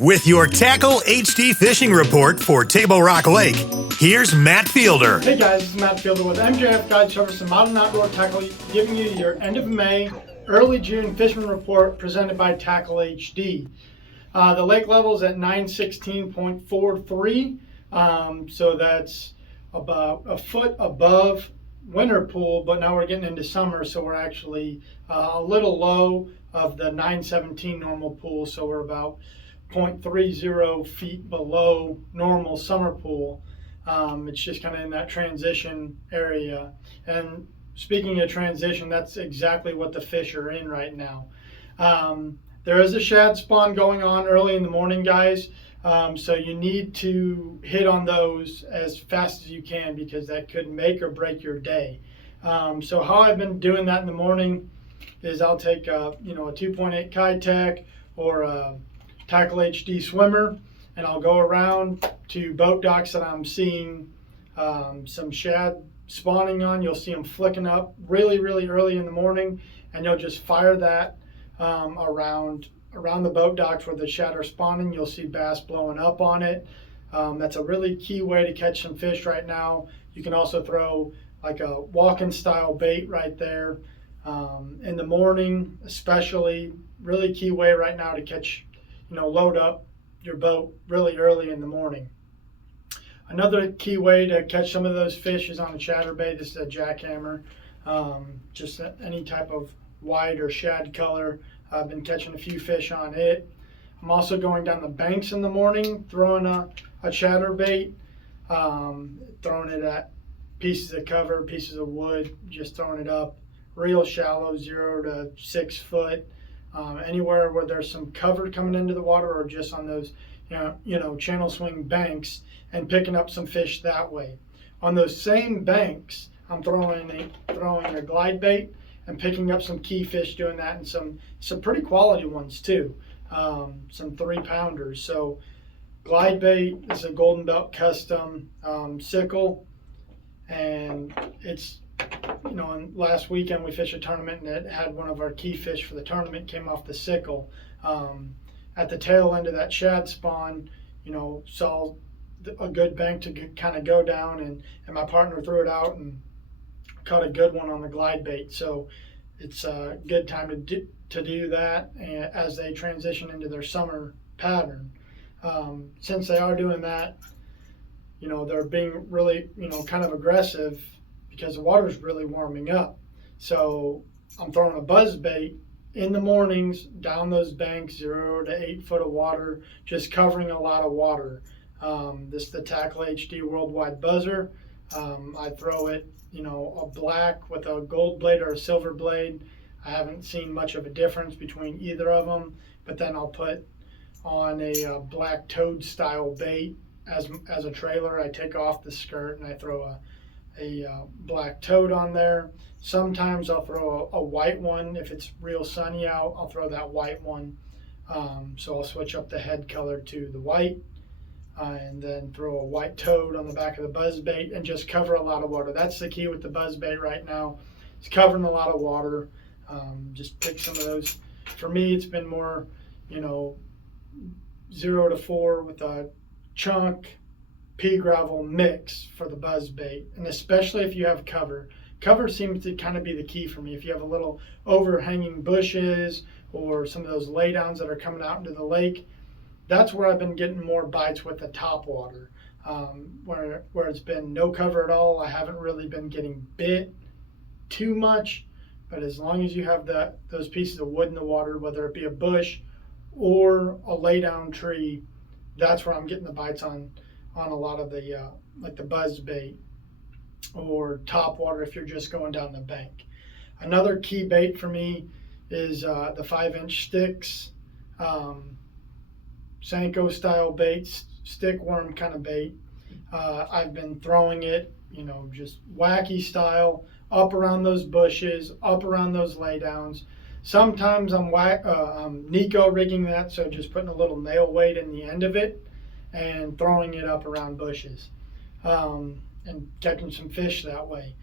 With your Tackle HD fishing report for Table Rock Lake, here's Matt Fielder. Hey guys, this is Matt Fielder with MJF Guide Service and Modern Outdoor Tackle, giving you your end of May, early June fishing report presented by Tackle HD. The lake level is at 916.43, so that's about a foot above winter pool, but now we're getting into summer, so we're actually a little low of the 917 normal pool, so we're about 0.30 feet below normal summer pool. It's just kind of in that transition area. And speaking of transition, that's exactly what the fish are in right now. There is a shad spawn going on early in the morning, guys. So you need to hit on those as fast as you can because that could make or break your day. So how I've been doing that in the morning is I'll take a 2.8 Kitech or a Tackle HD swimmer, and I'll go around to boat docks that I'm seeing some shad spawning on. You'll see them flicking up really early in the morning, and you'll just fire that around the boat docks where the shad are spawning. You'll see bass blowing up on it. That's a really key way to catch some fish right now. You can also throw like a walking style bait right there in the morning, especially. Really key way right now to catch, load up your boat really early in the morning. Another key way to catch some of those fish is on a chatterbait. This is a jackhammer, just any type of white or shad color. I've been catching a few fish on it. I'm also going down the banks in the morning, throwing a chatterbait, throwing it at pieces of cover, pieces of wood, just throwing it up real shallow, 0 to 6 foot. Anywhere where there's some cover coming into the water, or just on those, channel swing banks, and picking up some fish that way. On those same banks, I'm throwing a glide bait and picking up some key fish doing that, and some pretty quality ones too, some 3-pounders. So glide bait is a Golden Belt Custom sickle, and it's, and last weekend we fished a tournament and it had one of our key fish for the tournament came off the sickle. At the tail end of that shad spawn, saw a good bank to kind of go down, and my partner threw it out and caught a good one on the glide bait. So it's a good time to do that as they transition into their summer pattern. Since they are doing that, they're being really, kind of aggressive because the water's really warming up. So I'm throwing a buzz bait in the mornings down those banks, 0 to 8 foot of water, just covering a lot of water. This is the Tackle HD Worldwide Buzzer. I throw it, a black with a gold blade or a silver blade. I haven't seen much of a difference between either of them, but then I'll put on a black toad style bait as a trailer. I take off the skirt and I throw a black toad on there. Sometimes I'll throw a white one. If it's real sunny out, I'll throw that white one. So I'll switch up the head color to the white, and then throw a white toad on the back of the buzz bait and just cover a lot of water. That's the key with the buzz bait right now. It's covering a lot of water. Just pick some of those. For me, it's been more, 0 to 4 with a chunk pea gravel mix for the buzz bait, and especially if you have cover. Cover seems to kind of be the key for me. If you have a little overhanging bushes or some of those laydowns that are coming out into the lake, that's where I've been getting more bites with the top water. Where it's been no cover at all, I haven't really been getting bit too much. But as long as you have those pieces of wood in the water, whether it be a bush or a laydown tree, that's where I'm getting the bites on a lot of the like the buzz bait or top water if you're just going down the bank. Another key bait for me is the 5-inch sticks, Senko style bait, stick worm kind of bait. I've been throwing it, just wacky style, up around those bushes, up around those laydowns. Sometimes I'm Nico rigging that, so just putting a little nail weight in the end of it and throwing it up around bushes, and catching some fish that way.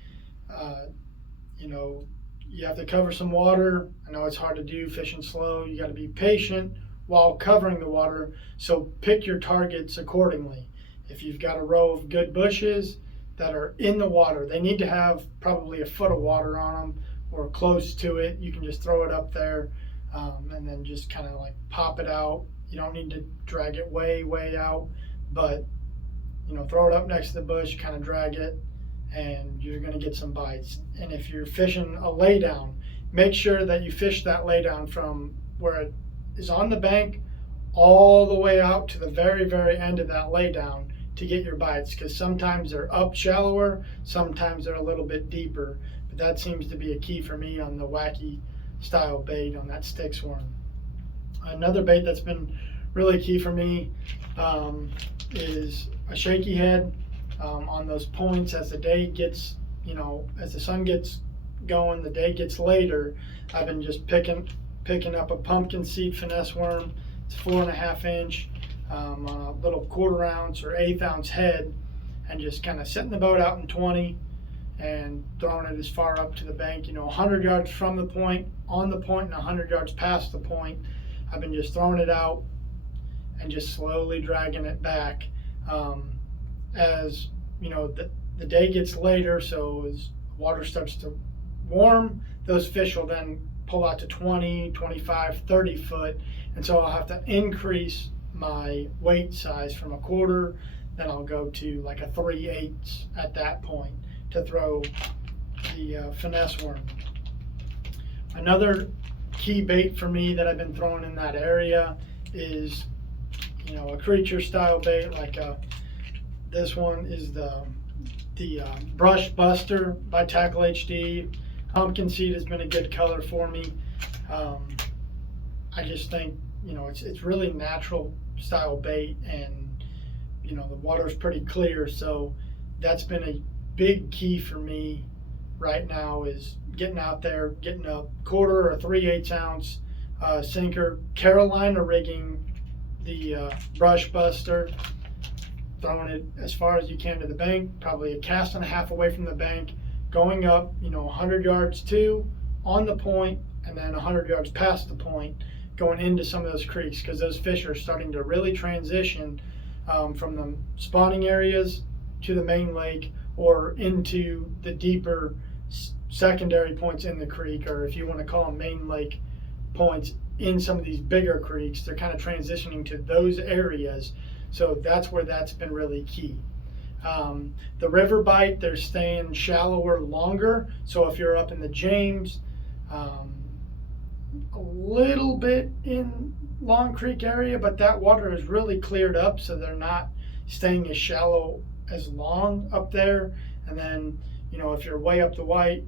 You have to cover some water. I know it's hard to do fishing slow. You got to be patient, while covering the water. So pick your targets accordingly. If you've got a row of good bushes that are in the water, they need to have probably a foot of water on them or close to it. You can just throw it up there and then just kind of like pop it out. You don't need to drag it way out, but throw it up next to the bush, kind of drag it, and you're going to get some bites. And if you're fishing a laydown, make sure that you fish that laydown from where it is on the bank all the way out to the very end of that laydown to get your bites, because sometimes they're up shallower, sometimes they're a little bit deeper. But that seems to be a key for me on the wacky style bait on that Styx worm. Another bait that's been really key for me is a shaky head on those points. As the day gets, as the sun gets going, the day gets later, I've been just picking up a pumpkin seed finesse worm. It's 4.5 inch on a little 1/4 ounce or 1/8 ounce head, and just kind of setting the boat out in 20 and throwing it as far up to the bank, 100 yards from the point, on the point, and 100 yards past the point. I've been just throwing it out and just slowly dragging it back. As the day gets later, so as water starts to warm, those fish will then pull out to 20, 25, 30 foot. And so I'll have to increase my weight size from a 1/4, then I'll go to like a 3/8 at that point to throw the finesse worm. Another key bait for me that I've been throwing in that area is, a creature style bait. Like this one is the Brush Buster by Tackle HD. Pumpkin seed has been a good color for me. I just think it's really natural style bait, and the water's pretty clear, so that's been a big key for me right now, is getting out there, getting a 1/4 or 3/8 ounce sinker, Carolina rigging the Brush Buster, throwing it as far as you can to the bank, probably a cast and a half away from the bank, going up 100 yards on the point, and then 100 yards past the point, going into some of those creeks, because those fish are starting to really transition from the spawning areas to the main lake or into the deeper secondary points in the creek, or if you want to call them main lake points in some of these bigger creeks. They're kind of transitioning to those areas, so that's where that's been really key. The river bite, they're staying shallower longer, so if you're up in the James, a little bit in Long Creek area, but that water is really cleared up, so they're not staying as shallow as long up there. And then if you're way up the White,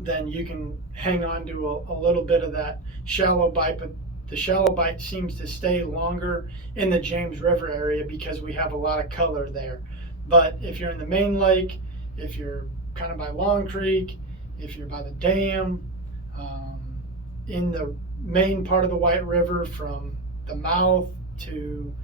then you can hang on to a little bit of that shallow bite, but the shallow bite seems to stay longer in the James River area because we have a lot of color there. But if you're in the main lake, if you're kind of by Long Creek, if you're by the dam, in the main part of the White River from the mouth to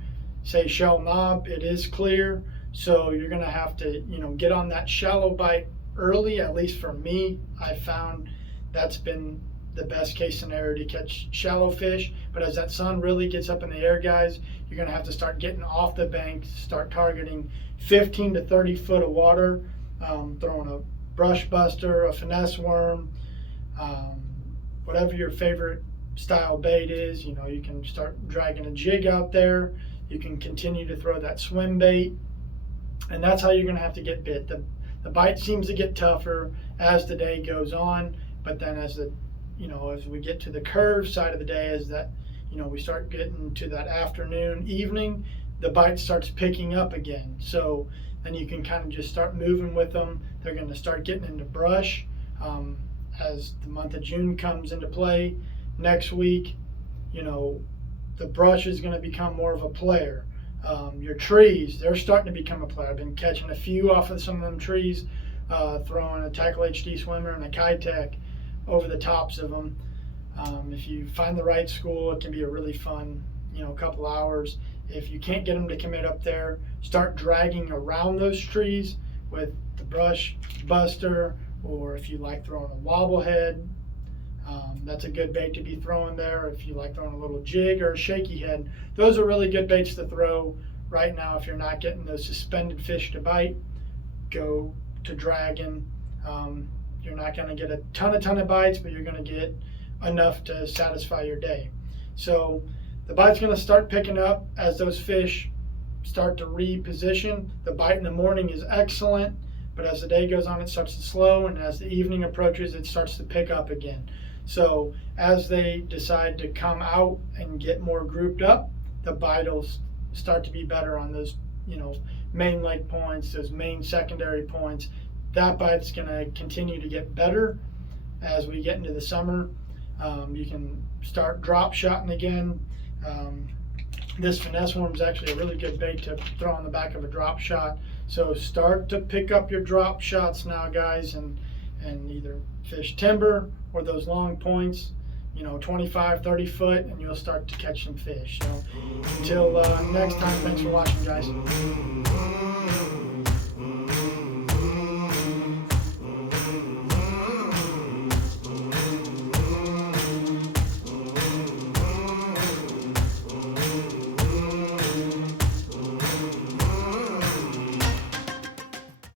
say Shell Knob, it is clear. So you're going to have to get on that shallow bite early. At least for me, I found that's been the best case scenario to catch shallow fish. But as that sun really gets up in the air, guys, you're going to have to start getting off the bank, start targeting 15 to 30 foot of water, throwing a Brush Buster, a finesse worm, whatever your favorite style bait is. You can start dragging a jig out there. You can continue to throw that swim bait, and that's how you're going to have to get bit. The bite seems to get tougher as the day goes on, but then as we get to the curve side of the day, as that we start getting to that afternoon, evening, the bite starts picking up again. So then you can kind of just start moving with them. They're going to start getting into brush as the month of June comes into play. Next week, the brush is going to become more of a player. Your trees, they're starting to become a player. I've been catching a few off of some of them trees, throwing a Tackle HD swimmer and a Kitech over the tops of them. If you find the right school, it can be a really fun, couple hours. If you can't get them to commit up there, start dragging around those trees with the Brush Buster, or if you like throwing a wobble head, That's a good bait to be throwing there. If you like throwing a little jig or a shaky head, those are really good baits to throw right now. If you're not getting those suspended fish to bite, go to dragging. You're not going to get a ton of bites, but you're going to get enough to satisfy your day. So the bite's going to start picking up as those fish start to reposition. The bite in the morning is excellent, but as the day goes on, it starts to slow, and as the evening approaches, it starts to pick up again. So as they decide to come out and get more grouped up, the bite will start to be better on those, main leg points, those main secondary points. That bite's going to continue to get better as we get into the summer. You can start drop shotting again. This finesse worm is actually a really good bait to throw on the back of a drop shot. So start to pick up your drop shots now, guys, and either fish timber or those long points, 25, 30 foot, and you'll start to catch some fish. So until next time, thanks for watching, guys.